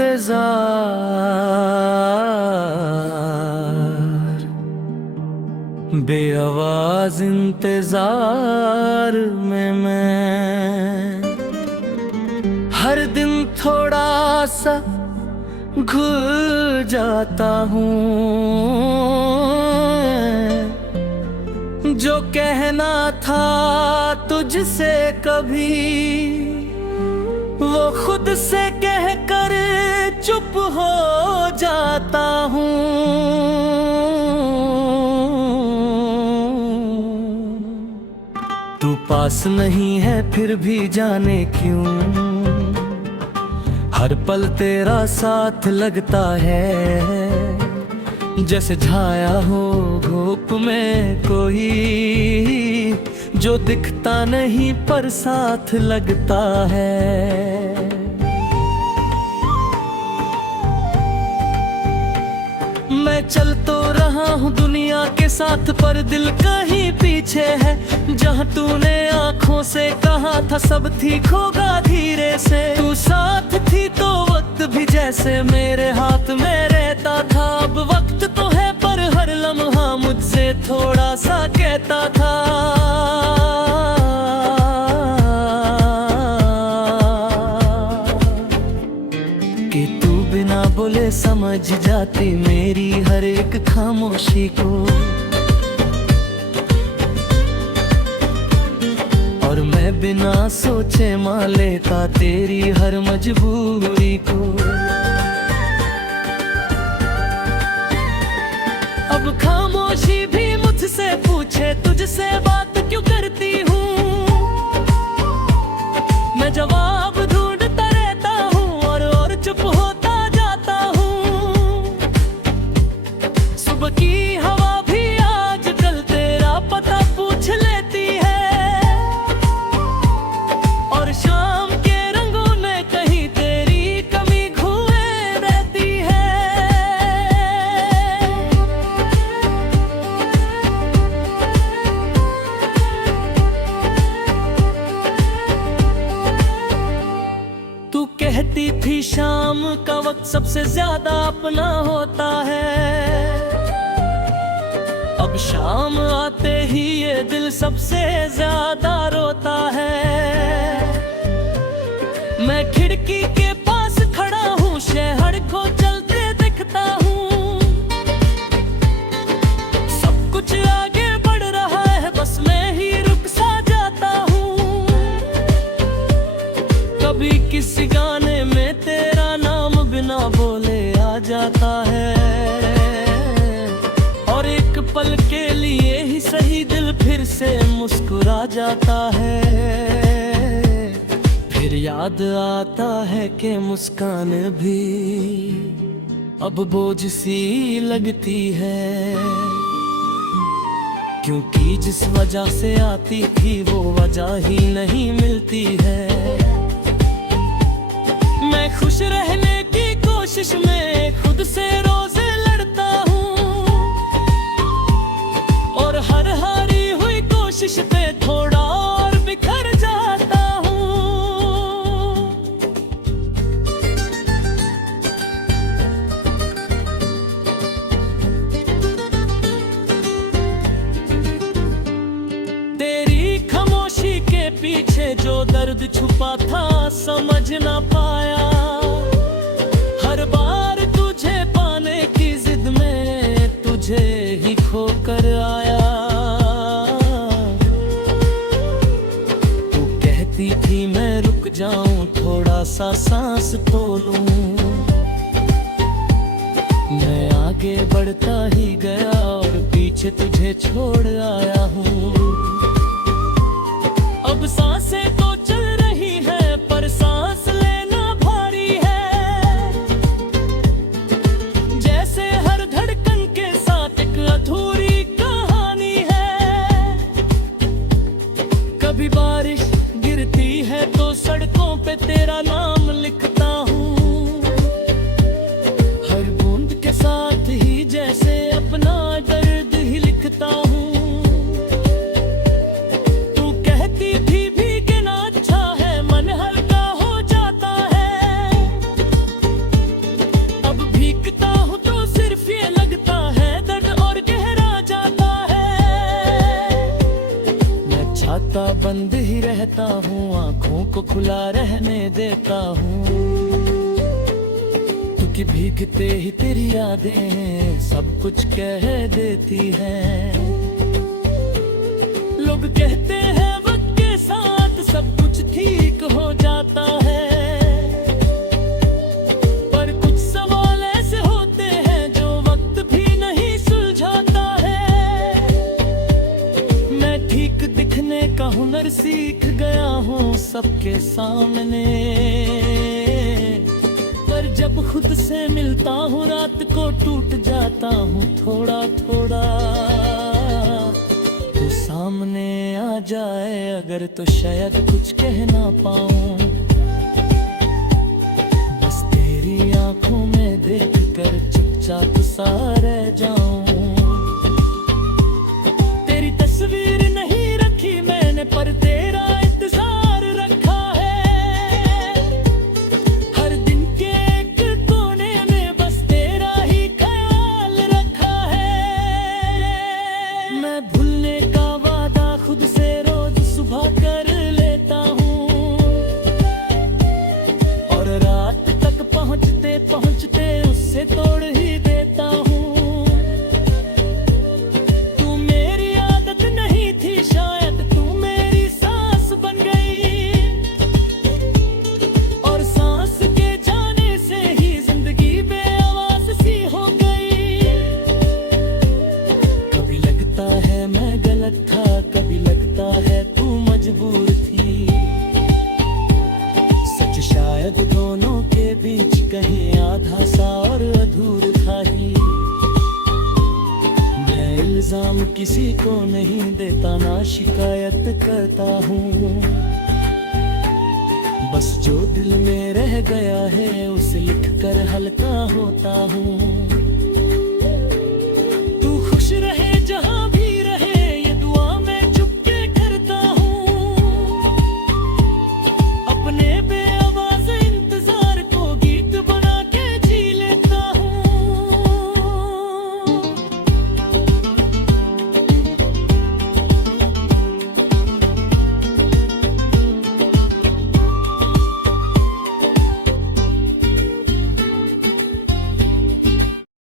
इंतजार, बेआवाज इंतजार में मैं हर दिन थोड़ा सा घुल जाता हूँ। जो कहना था तुझसे कभी, वो खुद से कहकर चुप हो जाता हूँ। तू पास नहीं है फिर भी जाने क्यों, हर पल तेरा साथ लगता है। जैसे छाया हो धूप में कोई, जो दिखता नहीं पर साथ लगता है। मैं चल तो रहा हूँ दुनिया के साथ, पर दिल कहीं पीछे है। जहाँ तूने आँखों से कहा था सब ठीक होगा धीरे से, तू साथ थी तो वक्त भी जैसे मेरे हाथ में रहता था। अब वक्त तो है पर हर लम्हा मुझसे थोड़ा सा कहता था। कि तू बिना बोले समझ जाती मेरी हर एक खामोशी को, और मैं बिना सोचे मान लेता तेरी हर मजबूरी को। अब खामोशी भी मुझसे पूछे तुझसे बात क्यों करती हूँ, मैं जवाब ढूंढता रहता हूँ और चुप होता जाता हूँ। सुबह की हवा भी आजकल तेरा पता पूछ लेती है, और शाम के रंगों में कहीं तेरी कमी घूमे रहती है। तू कहती थी शाम का वक्त सबसे ज्यादा अपना होता है, अब शाम आते ही ये दिल सबसे ज्यादा रोता है। मैं खिड़की के पास खड़ा हूँ, शहर को चलते दिखता हूँ। सब कुछ आगे बढ़ रहा है, बस मैं ही रुक सा जाता हूँ। कभी किसी गाने में तेरा नाम बिना बोले आ जाता है, और एक पल के लिए ही सही दिल फिर से मुस्कुरा जाता है। फिर याद आता है कि मुस्कान भी अब बोझ सी लगती है, क्योंकि जिस वजह से आती थी वो वजह ही नहीं मिलती है। मैं खुश रहने की कोशिश में खुद से रोज लड़ता हूँ, और हर हारी हुई कोशिश पे थोड़ा और बिखर जाता हूँ। तेरी खामोशी के पीछे जो दर्द छुपा था समझ ना पाया, हर बार तुझे पाने की जिद में तुझे ही खोकर आया। तू कहती थी मैं रुक जाऊं थोड़ा सा सांस तो लूं, मैं आगे बढ़ता ही गया और पीछे तुझे छोड़ आया हूँ। अब सांसें तो चल रही है पर सांस लेना भारी है, जैसे हर धड़कन के साथ एक अधूरी कहानी है। कभी बारिश गिरती है तो सड़कों पे तेरा नाम लिखता हूँ, हर बूंद के साथ ही जैसे अपना दर्द ही लिखता हूँ। बंद ही रहता हूँ, आंखों को खुला रहने देता हूँ, क्योंकि भीगते ही तेरी यादें सब कुछ कह देती हैं। लोग कहते हैं वक्त के साथ सब कुछ ठीक हो जाता है, पर कुछ सवाल ऐसे होते हैं जो वक्त भी नहीं सुलझाता है। मैं ठीक दिखने का हुनर सीख गया हूँ सबके सामने, पर जब खुद से मिलता हूँ रात को टूट जाता हूँ थोड़ा थोड़ा। तू सामने आ जाए अगर तो शायद कुछ कह ना पाऊं, बस तेरी आंखों में देखकर चुपचाप सा रह जाऊं। तेरी तस्वीर नहीं रखी मैंने पर तेरा इंतजार रखा है, हर दिन के एक कोने में बस तेरा ही ख्याल रखा है। मैं भूलने का वादा खुद से रोज सुबह कर लेता हूँ, और रात तक पहुँचते पहुँचते उससे तोड़ ही देता हूँ। तू मेरी आदत नहीं थी शायद तू मेरी सांस बन गई, और सांस के जाने से ही जिंदगी बेआवाज़ सी हो गई। कभी लगता है मैं गलत था, कभी लगता है तू मजबूर थी, सच शायद दोनों के बीच कहीं आधा सा और अधूर था ही। मैं इल्जाम किसी को नहीं देता ना शिकायत करता हूँ, बस जो दिल में रह गया है उसे लिख कर हल्का होता हूँ।